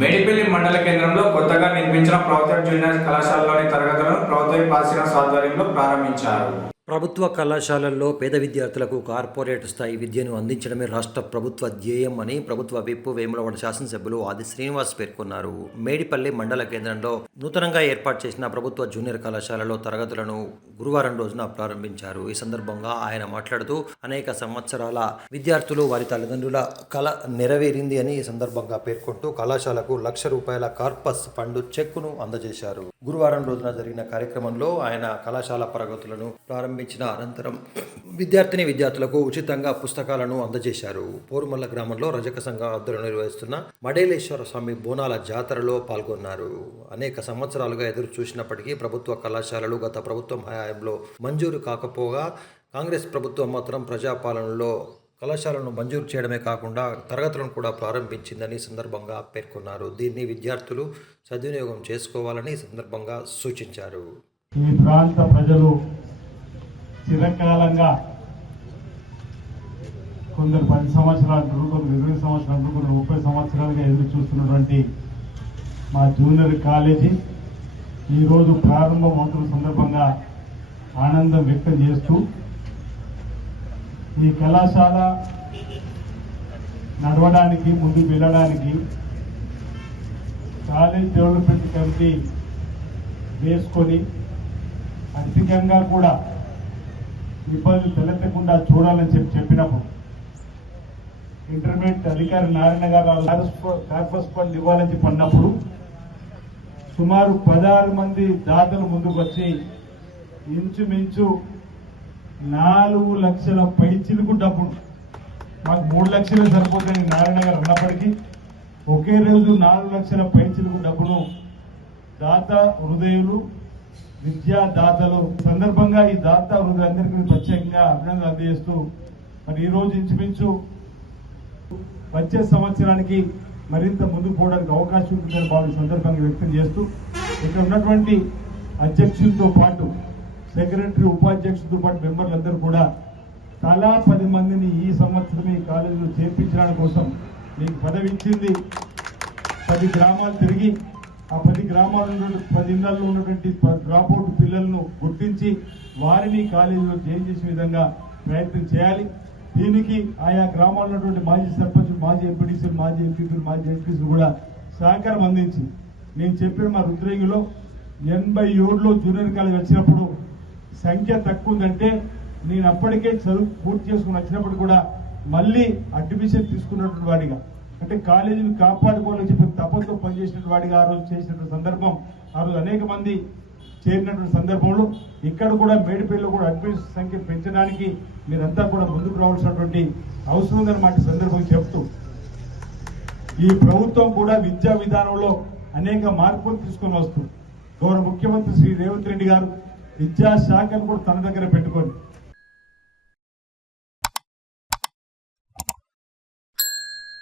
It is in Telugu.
మేడిపల్లి మండల కేంద్రంలో కొత్తగా నిర్మించిన ప్రభుత్వ జూనియర్ కళాశాలలోని తరగతులను ప్రభుత్వ పాసినస్ ఆధ్వర్యంలో ప్రారంభించారు. ప్రభుత్వ కళాశాలల్లో పేద విద్యార్థులకు కార్పొరేట్ స్థాయి విద్యను అందించడమే రాష్ట్ర ప్రభుత్వ ధ్యేయం అని ప్రభుత్వ విప్ వేములవాడ శాసనసభ్యులు ఆది శ్రీనివాస్ పేర్కొన్నారు. మేడిపల్లి మండల కేంద్రంలో నూతనంగా ఏర్పాటు చేసిన ప్రభుత్వ జూనియర్ కళాశాలలో తరగతులను గురువారం రోజున ప్రారంభించారు. ఈ సందర్భంగా ఆయన మాట్లాడుతూ అనేక సంవత్సరాల విద్యార్థులు వారి తల్లిదండ్రుల కళ నెరవేరింది అని ఈ సందర్భంగా పేర్కొంటూ కళాశాలకు ₹1,00,000 కార్పస్ ఫండ్ చెక్కును అందజేశారు. గురువారం రోజున జరిగిన కార్యక్రమంలో ఆయన కళాశాల తరగతులను ప్రారంభించిన అనంతరం విద్యార్థులకు ఉచితంగా పుస్తకాలను అందజేశారు. పోరుమల్ల గ్రామంలో రజక సంఘం ఆధ్వర్యంలో నిర్వహిస్తున్న మడేలేశ్వర స్వామి బోనాల జాతరలో పాల్గొన్నారు. అనేక సంవత్సరాలుగా ఎదురు చూసినప్పటికీ ప్రభుత్వ కళాశాలలు గత ప్రభుత్వం హయాంలో మంజూరు కాకపోగా కాంగ్రెస్ ప్రభుత్వం మాత్రం ప్రజాపాలనలో కళాశాలను మంజూరు చేయడమే కాకుండా తరగతులను కూడా ప్రారంభించిందని సందర్భంగా పేర్కొన్నారు. దీన్ని విద్యార్థులు సద్వినియోగం చేసుకోవాలని సందర్భంగా సూచించారు. ఈ ప్రాంత ప్రజలు చిరకాలంగా కొందరు 10 సంవత్సరాలు, కొందరు 20 సంవత్సరాలు, కొందరు 30 సంవత్సరాలుగా ఎదురు చూస్తున్నటువంటి మా జూనియర్ కాలేజీ ఈరోజు ప్రారంభం అవుతున్న సందర్భంగా ఆనందం వ్యక్తం చేస్తూ ఈ కళాశాల నడవడానికి, ముందుకు వెళ్ళడానికి కాలేజ్ డెవలప్మెంట్ కమిటీ వేసుకొని ఆర్థికంగా కూడా ఇబ్బందులు తలెత్తకుండా చూడాలని చెప్పినప్పుడు ఇంటర్మీడియట్ అధికారి నారాయణ గారు కార్పస్ ఫండ్ ఇవ్వాలని చెప్పి అన్నప్పుడు సుమారు 16 మంది దాతలు ముందుకు వచ్చి ఇంచుమించు 4 లక్షల పైచిలుకు డబ్బులు, మాకు 3 లక్షలు సరిపోతుంది నారాయణ గారు అన్నప్పటికీ ఒకే రోజు 4 లక్షల పైచిలుకు డబ్బును దాత హృదయులు, విద్యాదాతలు సందర్భంగా ఈ దాత హృదయులందరికీ ప్రత్యేకంగా అభినందనలు అందజేస్తూ మరి ఈ రోజు ఇంచుమించు వచ్చే సంవత్సరానికి మరింత ముందుకు పోవడానికి అవకాశం ఉంటుందని భావి సందర్భంగా వ్యక్తం చేస్తూ ఇక్కడ ఉన్నటువంటి అధ్యక్షులతో పాటు సెక్రటరీ, ఉపాధ్యక్షులతో పాటు మెంబర్లందరూ కూడా తలా 10 మందిని ఈ సంవత్సరం ఈ కాలేజీలో చేర్పించడానికి కోసం మీకు పదవి ఇచ్చింది. 10 గ్రామాలు తిరిగి ఆ 10 గ్రామాలలో 10 ఇళ్లలో ఉన్నటువంటి డ్రాప్అవుట్ పిల్లలను గుర్తించి వారిని కాలేజీలో జాయిన్ చేసే విధంగా ప్రయత్నం చేయాలి. దీనికి ఆయా గ్రామాల్లో ఉన్నటువంటి మాజీ సర్పంచులు, మాజీ ఎంపీటీసీలు, మాజీ ఎంపీపీలు, మాజీ ఎంపీసీలు కూడా సహకారం అందించి నేను చెప్పిన మా రుద్రేగిలో 87లో జూనియర్ కాలేజ్ వచ్చినప్పుడు సంఖ్య తక్కువ ఉందంటే నేను అప్పటికే చదువు పూర్తి చేసుకుని వచ్చినప్పుడు కూడా మళ్ళీ అడ్మిషన్ తీసుకున్నటువంటి వాడిగా, అంటే కాలేజీని కాపాడుకోవాలని చెప్పి తపంతో పనిచేసినటువంటి వాడిగా ఆ రోజు చేసినటువంటి సందర్భం, ఆ రోజు అనేక మంది చేరినటువంటి సందర్భంలో ఇక్కడ కూడా మేడిపల్లిలో కూడా అడ్మిషన్ సంఖ్య పెంచడానికి మీరంతా కూడా ముందుకు రావాల్సినటువంటి అవసరం ఉందని మాట సందర్భంగా చెప్తూ ఈ ప్రభుత్వం కూడా విద్యా విధానంలో అనేక మార్పులు తీసుకొని వస్తూ గౌరవ ముఖ్యమంత్రి శ్రీ రేవంత్ రెడ్డి గారు విద్యాశాఖను కూడా తన దగ్గర పెట్టుకొని